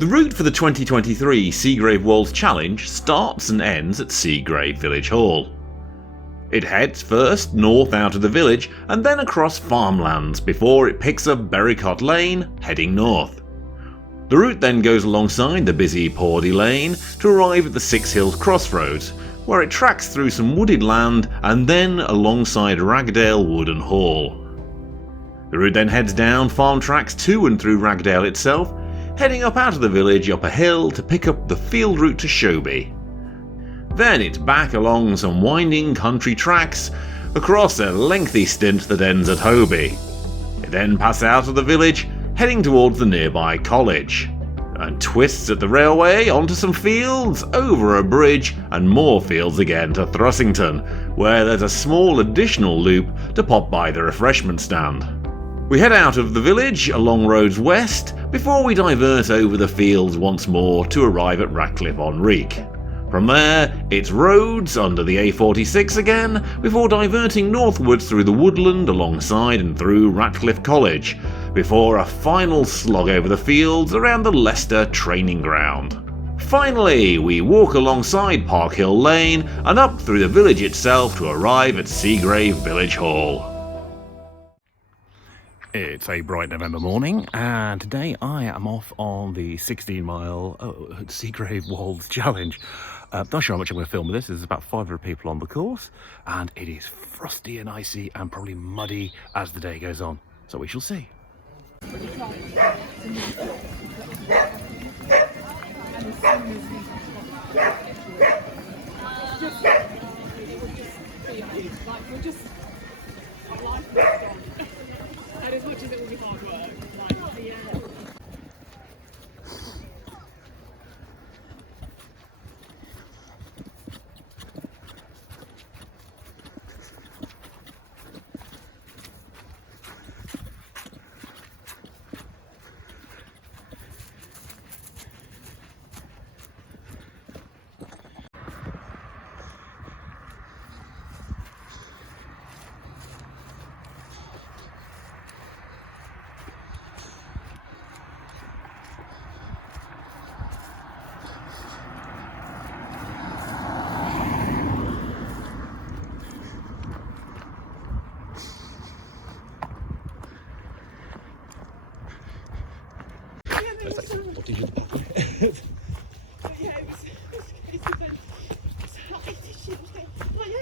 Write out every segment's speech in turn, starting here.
The route for the 2023 Seagrave Wolds Challenge starts and ends at Seagrave Village Hall. It heads first north out of the village and then across farmlands before it picks up Berricott Lane, heading north. The route then goes alongside the busy Paudy lane to arrive at the Six Hills Crossroads, where it tracks through some wooded land and then alongside Ragdale Wood and Hall. The route then heads down farm tracks to and through Ragdale itself, heading up out of the village up a hill to pick up the field route to Hoby. Then it's back along some winding country tracks across a lengthy stint that ends at Hoby. It then passes out of the village, heading towards the nearby college, and twists at the railway onto some fields, over a bridge, and more fields again to Thrussington, where there's a small additional loop to pop by the refreshment stand. We head out of the village along roads west before we divert over the fields once more to arrive at Ratcliffe-on-Reek. From there, it's roads under the A46 again before diverting northwards through the woodland alongside and through Ratcliffe College, before a final slog over the fields around the Leicester training ground. Finally, we walk alongside Park Hill Lane and up through the village itself to arrive at Seagrave Village Hall. It's a bright November morning, and today I am off on the 16-mile Seagrave Wolds Challenge. Not sure how much I'm going to film with this. There's about 500 people on the course, and it is frosty and icy and probably muddy as the day goes on. So we shall see. And as much as it will be hard work,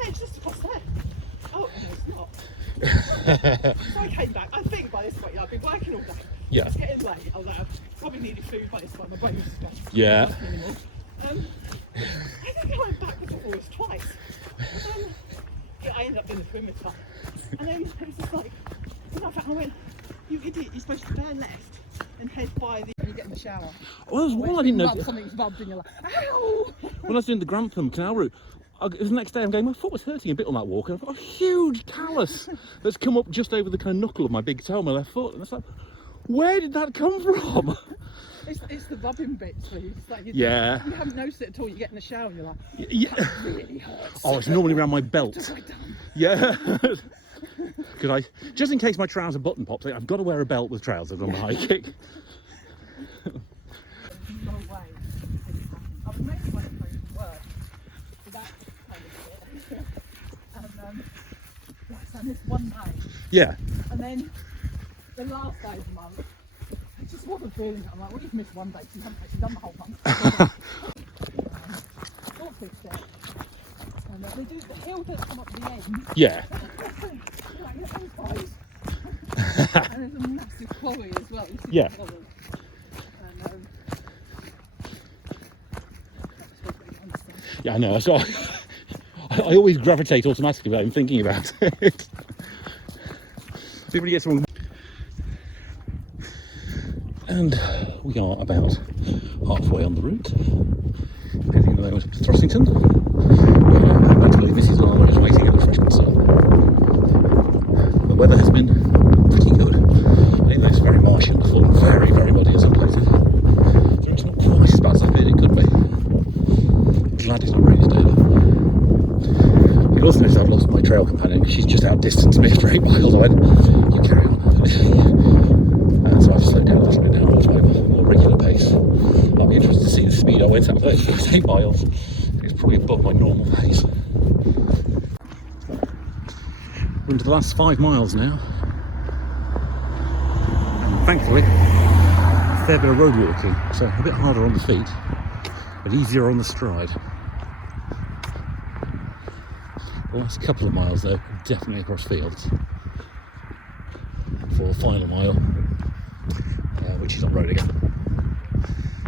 it's just across there. Oh, no, it's not. So I came back. I think by this point, I've been working all day. Yeah. It's getting late. I was like, I probably needed food by this time. My brain was scratching. Yeah. I think I went backwards and forwards twice. Yeah, I ended up doing the perimeter. And then it was just like, I went, you idiot, you're supposed to bear left and head by the... And you get in the shower. Well, there's one I didn't know. Something's bubbed and you're like, ow! When I was doing the Grantham Canal route, it was the next day I'm going, my foot was hurting a bit on that walk, and I've got a huge callus that's come up just over the kind of knuckle of my big toe, my left foot, and it's like, where did that come from? It's the bubbing bits for you. It's like you haven't noticed it at all. You get in the shower and you're like, that really hurts. Oh, it's normally around my belt. What have I done? Yeah. Because just in case my trouser button pops, I've got to wear a belt with trousers on the hiking. No way. I was making my approach to work. So that kind of shit. And I missed one day. Yeah. And then the last day of the month, I just wasn't feeling it. I'm like, well, you've missed one day, so you haven't actually done the whole month. All fixed it. And they do, the hill does come up the end. Yeah. Like, your end closed. And there's a massive quarry as well. Yeah. Yeah, I know. So I always gravitate automatically without even thinking about it. Everybody gets wrong. And we are about halfway on the route, heading at the moment up to Thrussington, where actually Mrs. Lala is waiting at the refreshment stop. The weather has been pretty good. It looks very marshy on the full, very, very muddy as unplated. So it's not quite as bad as I feared it could be. I'm glad it's not rainy today though. You'll also notice I've lost my trail companion because she's just outdistanced me after 8 miles. I went, you carry on. So I've slowed down a little bit now, more regular pace. went up there, it was 8 miles. It's probably above my normal pace. We're into the last 5 miles now. And thankfully, a fair bit of road walking, so a bit harder on the feet, but easier on the stride. The last couple of miles though, definitely across fields. For the final mile, which is on road again.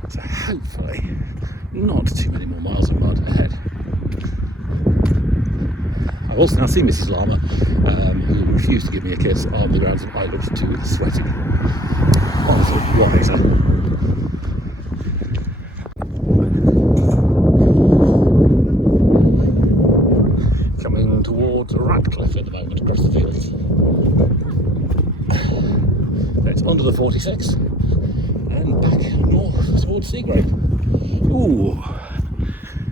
So hopefully, not too many more miles of mud ahead. I've also now seen Mrs. Llama, who refused to give me a kiss on the grounds that I looked too sweaty. Honestly, wise. Coming towards Ratcliffe at the moment across the fields. It's under the 46 and back north towards Seagrave. Ooh,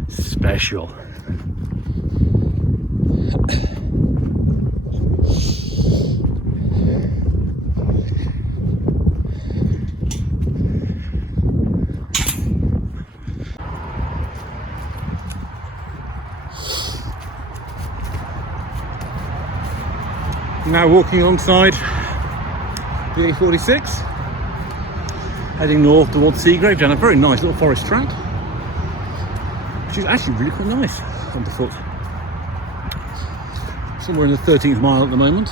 special. Now walking alongside the A46, heading north towards Seagrave down a very nice little forest track, which is actually really quite nice underfoot. Somewhere in the 13th mile at the moment.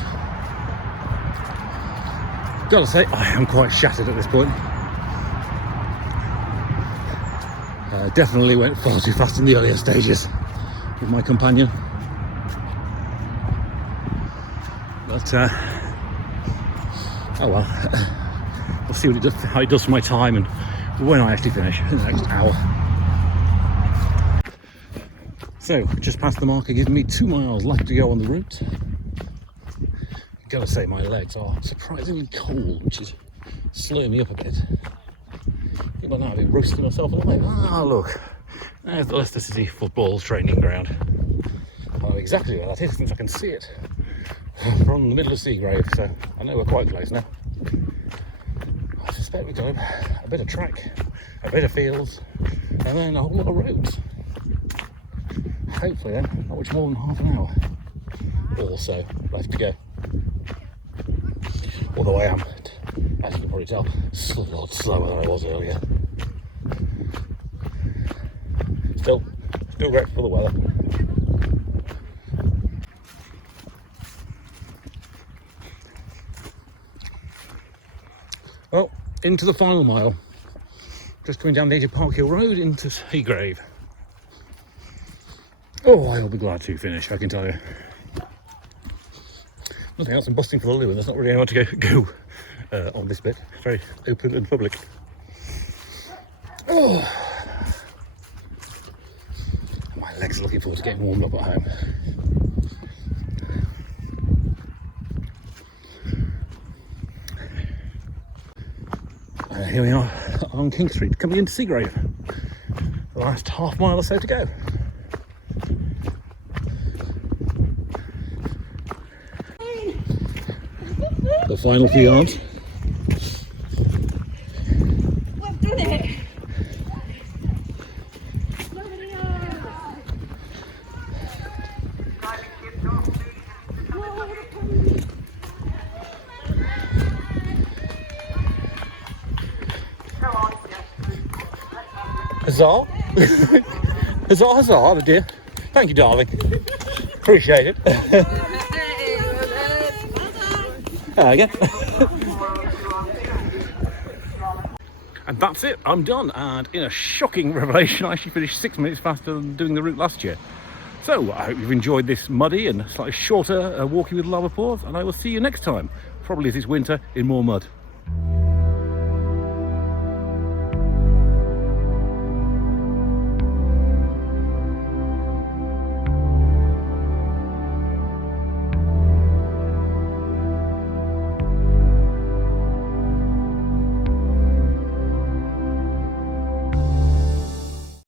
Gotta say, I am quite shattered at this point. Definitely went far too fast in the earlier stages with my companion. But oh well, we'll see what it does, how it does for my time and when I actually finish in the next hour. So, just past the marker, giving me 2 miles left to go on the route. Gotta say, my legs are surprisingly cold, which is slowing me up a bit. I think by now I've been roasting myself on the way. Ah, look, there's the Leicester City football training ground. I know exactly where that is since I can see it from the middle of Seagrave, so I know we're quite close now. I suspect we've got a bit of track, a bit of fields, and then a whole lot of roads. Hopefully then, not much more than half an hour or so left to go. Although I am, as you can probably tell, a lot slower than I was earlier. Still grateful for the weather. Well, into the final mile. Just coming down the edge of Park Hill Road into Seagrave. Oh, I'll be glad to finish, I can tell you. Nothing else, I'm busting for the loo and there's not really anywhere to go on this bit. It's very open and public. Oh. My legs are looking forward to getting warmed up at home. Here we are on King Street, coming into Seagrave. The last half mile or so to go. The final few yards. We've done it! Nobody knows! Huzzah! Huzzah, huzzah, dear. Thank you, darling. Appreciate it. Again. And that's it, I'm done. And in a shocking revelation, I actually finished 6 minutes faster than doing the route last year. So I hope you've enjoyed this muddy and slightly shorter walking with lava paws, and I will see you next time, probably as it's winter, in more mud.